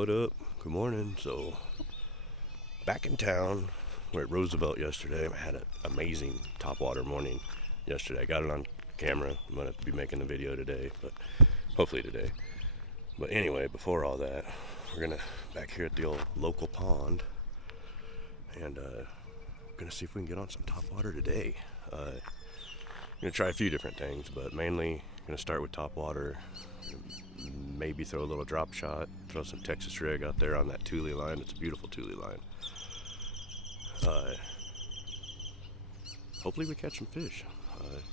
What up? Good morning. So, back in town. We're at Roosevelt yesterday. I had an amazing topwater morning yesterday. I got it on camera. I'm going to be making the video today, but hopefully today. But anyway, before all that, we're going to back here at the old local pond and going to see if we can get on some topwater today. Going to try a few different things, but mainly going to start with topwater. Maybe throw a little drop shot, throw some Texas rig out there on that Thule line. It's a beautiful Thule line. Hopefully we catch some fish.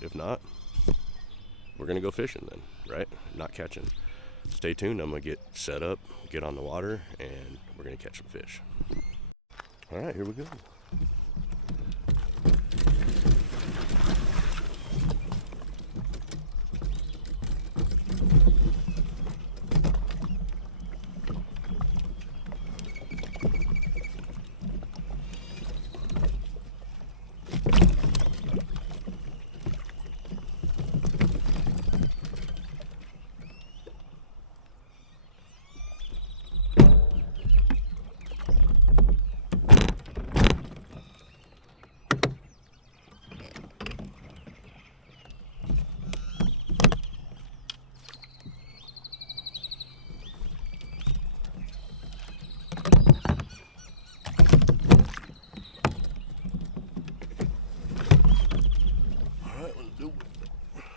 If not, we're gonna go fishing then, right? Not catching. Stay tuned. I'm gonna get set up, get on the water, and we're gonna catch some fish. All right, here we go.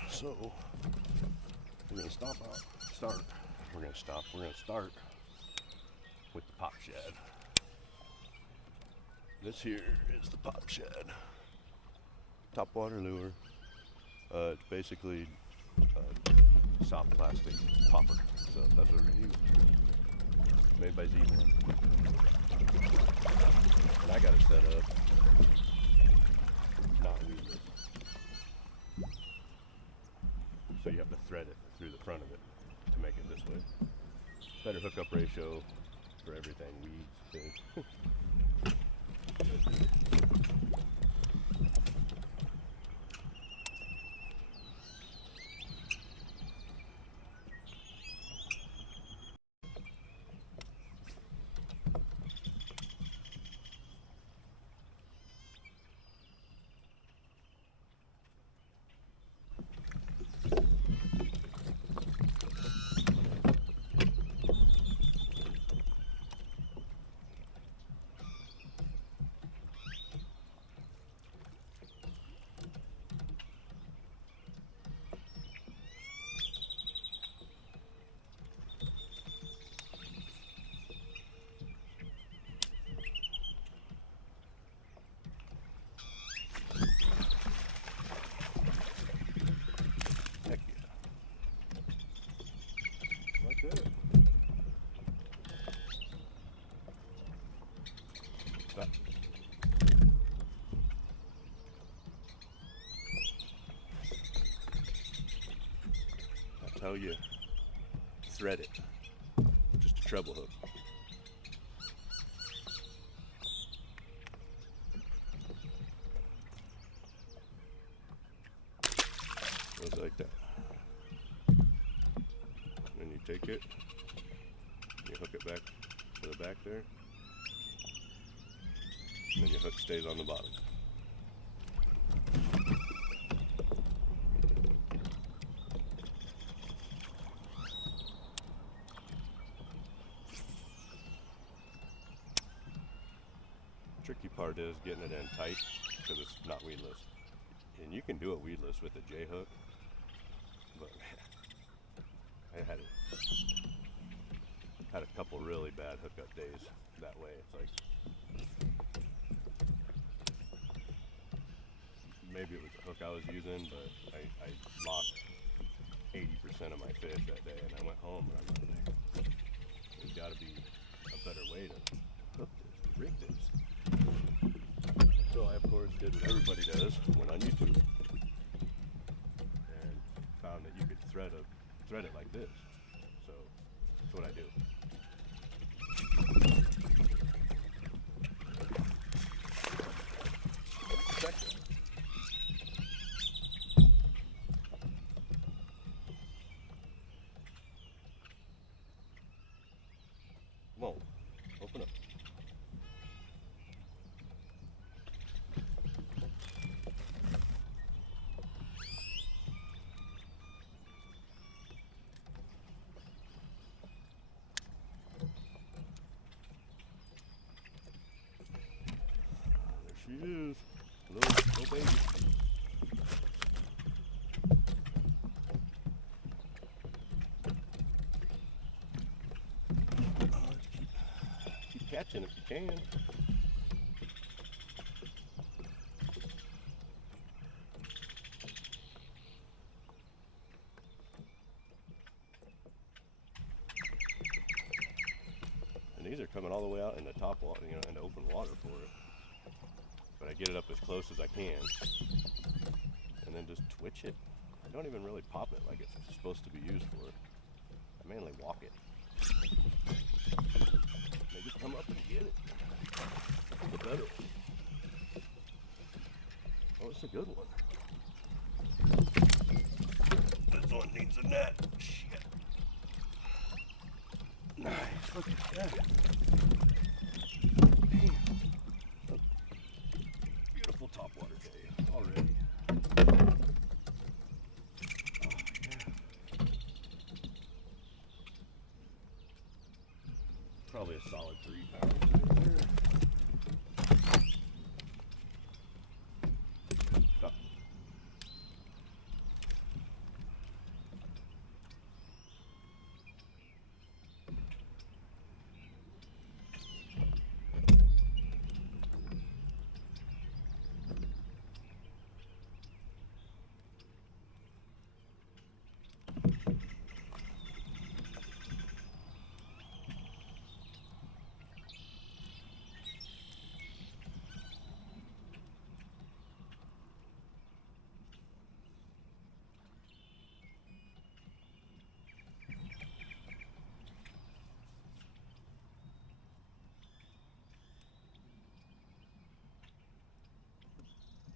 So we're gonna start. We're gonna start with the pop shad. This here is the pop shad. Topwater lure. It's basically a soft plastic popper. So that's what we're gonna use. Made by Z1. And I got it set up. Not weedless. So you have to thread it through the front of it to make it this way. Better hookup ratio for everything, weeds, fish. That's how you thread it. Just a treble hook. Goes like that. Then you take it, you hook it back to the back there, and then your hook stays on the bottom. Tricky part is getting it in tight because it's not weedless. And you can do it weedless with a J hook, but man, I had a couple really bad hookup days that way. It's like maybe it was the hook I was using, but I lost 80% of my fish that day, and I went home and I'm like, there's got to be a better way to hook this, rig this. So I, of course, did what everybody does, went on YouTube, and found that you could thread it like this. So that's what I do. Come catching if you can. And these are coming all the way out in the top water, you know, in the open water for it. But I get it up as close as I can, and then just twitch it. I don't even really pop it like it's supposed to be used for. I mainly walk it. They just come up and get it. The better one. Oh, it's a good one. This one needs a net. Shit. Nice. Look at that. Damn. Beautiful topwater day already. Oh, yeah. Probably a solid 3 pounds right there. Stop.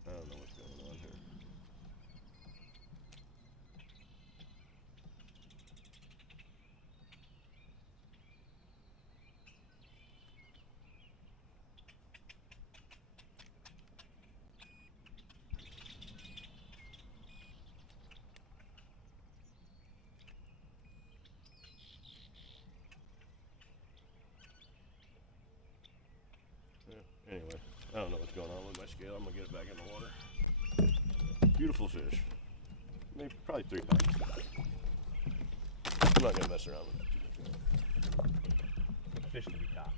I don't know what's going on here. Yeah, anyway, I don't know what's going on with my scale. I'm gonna get it back in the water. Beautiful fish. Maybe probably 3 pounds. I'm not gonna mess around with that too much. Fish to be caught.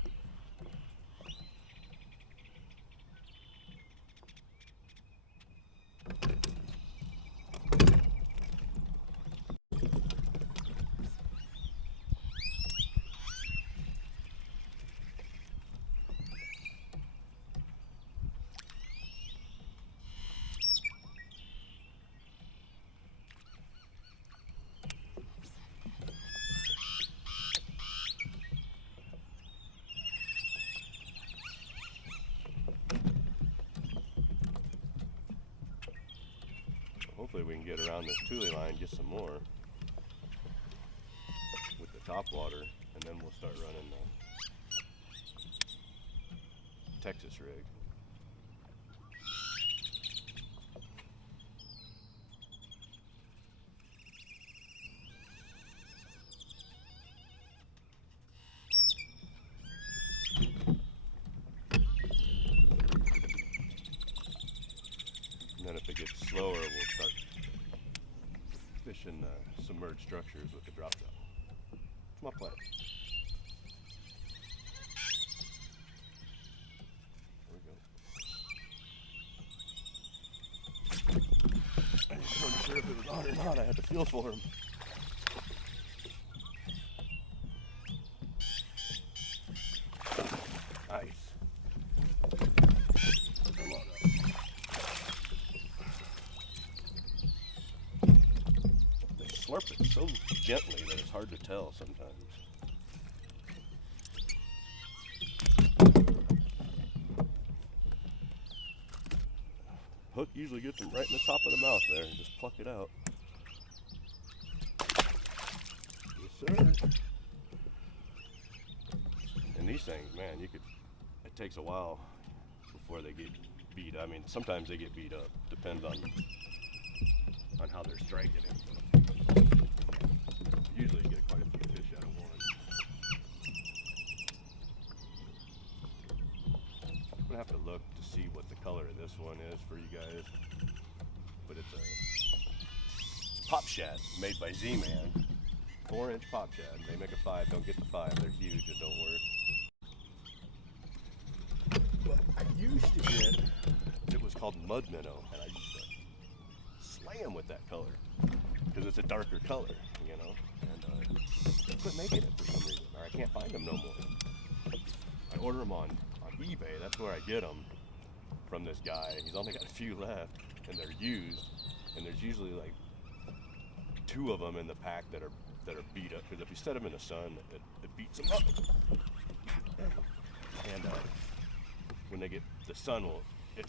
Hopefully we can get around this tule line, get some more with the top water, and then we'll start running the Texas rig. And then if it gets slower, we'll start fishing submerged structures with the drop shot. It's my plan. There we go. I just wasn't sure if it was on or not. I had to feel for him. Nice. Come on up. They slurp it so gently that it's hard to tell sometimes. Hook usually gets them right in the top of the mouth there. Just pluck it out. Yes, sir. And these things, man, it takes a while before they get beat. I mean, sometimes they get beat up. Depends on how they're striking it. Usually you get quite a few fish out of one. I'm gonna have to look to see what the color of this one is for you guys. But it's a pop shad made by Z-Man. 4-inch pop shad. They make a 5. Don't get the 5. They're huge and don't work. mud minnow, and I used to slay them with that color because it's a darker color, you know. And I quit making it for some reason, or I can't find them no more. I order them on eBay. That's where I get them from this guy. He's only got a few left, and they're used. And there's usually like 2 of them in the pack that are beat up, because if you set them in the sun, it beats them up. And when they get the sun will,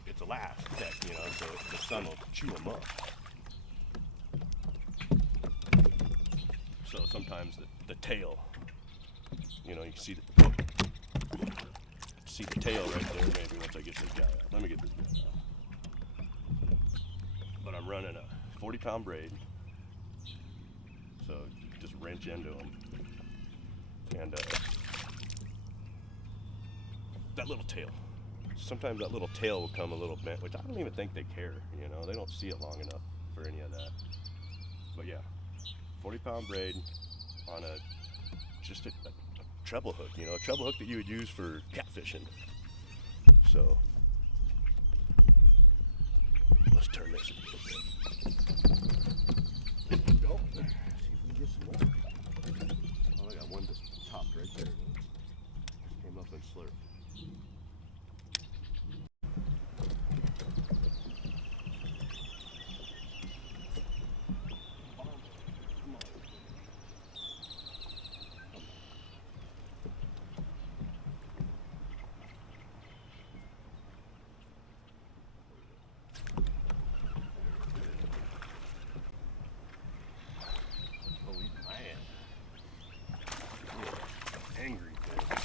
it's a last tech, you know, so the sun will chew them up. So sometimes the tail, you know, you can see the tail right there. Maybe once I get this guy out. Let me get this guy out. But I'm running a 40-pound braid, so you can just wrench into them. And that little tail. Sometimes that little tail will come a little bent, which I don't even think they care, you know. They don't see it long enough for any of that. But yeah, 40-pound braid on just a treble hook, you know, a treble hook that you would use for catfishing. So let's turn this a little bit. There we go. See if we can get some more. Oh, I got one just topped right there. Just came up and slurped. Angry fish.